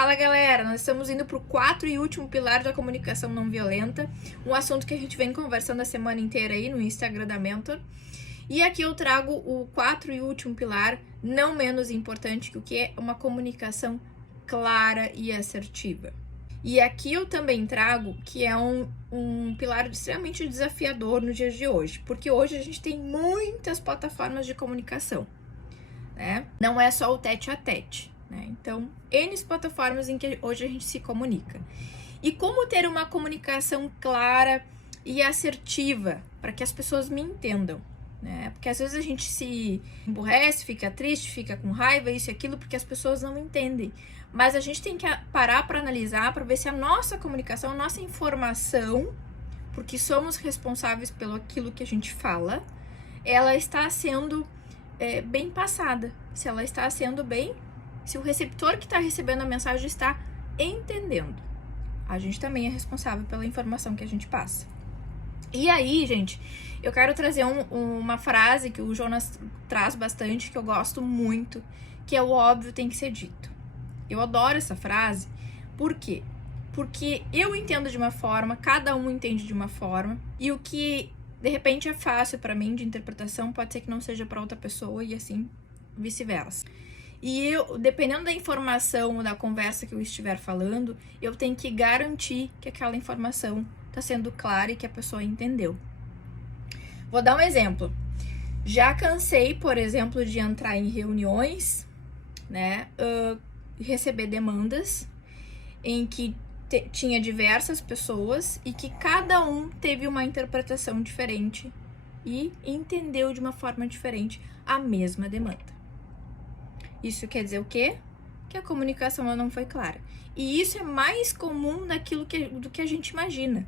Fala galera, nós estamos indo para o 4º e último pilar da comunicação não violenta, um assunto que a gente vem conversando a semana inteira aí no Instagram da Mentor. E aqui eu trago o 4º e último pilar, não menos importante, que o que é uma comunicação clara e assertiva. E aqui eu também trago que é um pilar extremamente desafiador nos dias de hoje, porque hoje a gente tem muitas plataformas de comunicação, né? Não é só o tete a tete. Então, N plataformas em que hoje a gente se comunica. E como ter uma comunicação clara e assertiva para que as pessoas me entendam, né? Porque às vezes a gente se emburrece, fica triste, fica com raiva, isso e aquilo, porque as pessoas não entendem. Mas a gente tem que parar para analisar, para ver se a nossa comunicação, a nossa informação, porque somos responsáveis pelo aquilo que a gente fala, ela está sendo bem passada. Se ela está sendo bem... Se o receptor que está recebendo a mensagem está entendendo, a gente também é responsável pela informação que a gente passa. E aí, gente, eu quero trazer uma frase que o Jonas traz bastante, que eu gosto muito, que é o óbvio tem que ser dito. Eu adoro essa frase, por quê? Porque eu entendo de uma forma, cada um entende de uma forma, e o que de repente é fácil para mim de interpretação pode ser que não seja para outra pessoa e assim vice-versa. E eu, dependendo da informação, da conversa que eu estiver falando, eu tenho que garantir que aquela informação está sendo clara e que a pessoa entendeu. Vou dar um exemplo. Já cansei, por exemplo, de entrar em reuniões, né, receber demandas em que tinha diversas pessoas e que cada um teve uma interpretação diferente e entendeu de uma forma diferente a mesma demanda. Isso quer dizer o quê? Que a comunicação ela não foi clara. E isso é mais comum do que a gente imagina.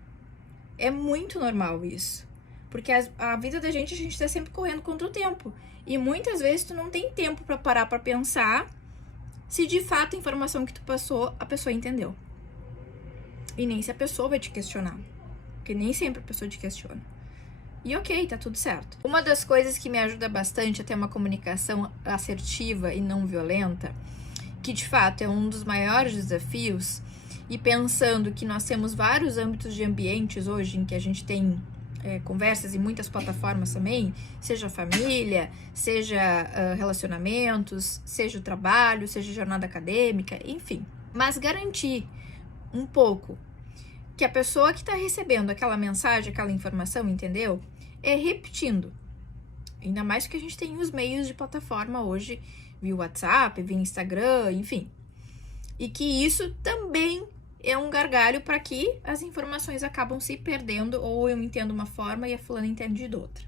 É muito normal isso. Porque a vida da gente, a gente tá sempre correndo contra o tempo. E muitas vezes tu não tem tempo para parar para pensar se de fato a informação que tu passou, a pessoa entendeu. E nem se a pessoa vai te questionar. Porque nem sempre a pessoa te questiona. E ok, tá tudo certo. Uma das coisas que me ajuda bastante a ter uma comunicação assertiva e não violenta, que de fato é um dos maiores desafios, e pensando que nós temos vários âmbitos de ambientes hoje em que a gente tem conversas em muitas plataformas também, seja família, seja relacionamentos, seja o trabalho, seja jornada acadêmica, enfim. Mas garantir um pouco que a pessoa que está recebendo aquela mensagem, aquela informação, entendeu? É repetindo. Ainda mais que a gente tem os meios de plataforma hoje, via WhatsApp, via Instagram, enfim. E que isso também é um gargalho para que as informações acabam se perdendo, ou eu entendo uma forma e a fulana entende de outra.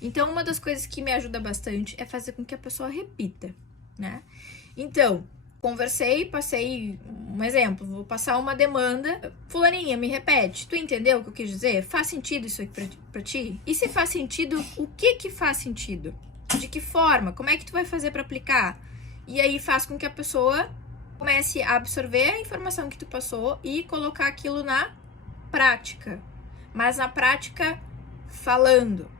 Então, uma das coisas que me ajuda bastante é fazer com que a pessoa repita, né? Então, conversei, passei um exemplo, vou passar uma demanda. Fulaninha, me repete, tu entendeu o que eu quis dizer? Faz sentido isso aqui pra ti? E se faz sentido, o que faz sentido? De que forma? Como é que tu vai fazer pra aplicar? E aí faz com que a pessoa comece a absorver a informação que tu passou e colocar aquilo na prática. Mas na prática, falando,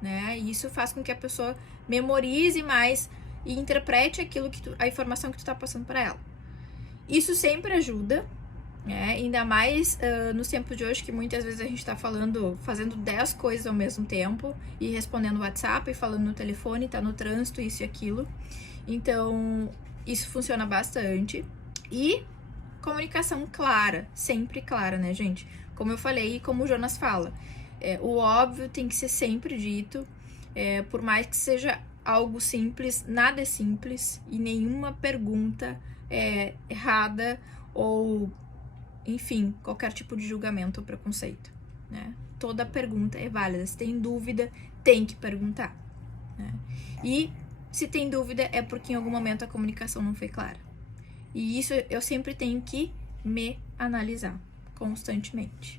né? E isso faz com que a pessoa memorize mais e interprete a informação que tu tá passando para ela. Isso sempre ajuda, né? Ainda mais nos tempos de hoje, que muitas vezes a gente tá fazendo 10 coisas ao mesmo tempo e respondendo WhatsApp, e falando no telefone, tá no trânsito, isso e aquilo. Então, isso funciona bastante. E comunicação clara, sempre clara, né, gente? Como eu falei e como o Jonas fala, o óbvio tem que ser sempre dito, por mais que seja algo simples, nada é simples e nenhuma pergunta é errada ou, enfim, qualquer tipo de julgamento ou preconceito, né? Toda pergunta é válida. Se tem dúvida, tem que perguntar, né? E se tem dúvida é porque em algum momento a comunicação não foi clara. E isso eu sempre tenho que me analisar constantemente.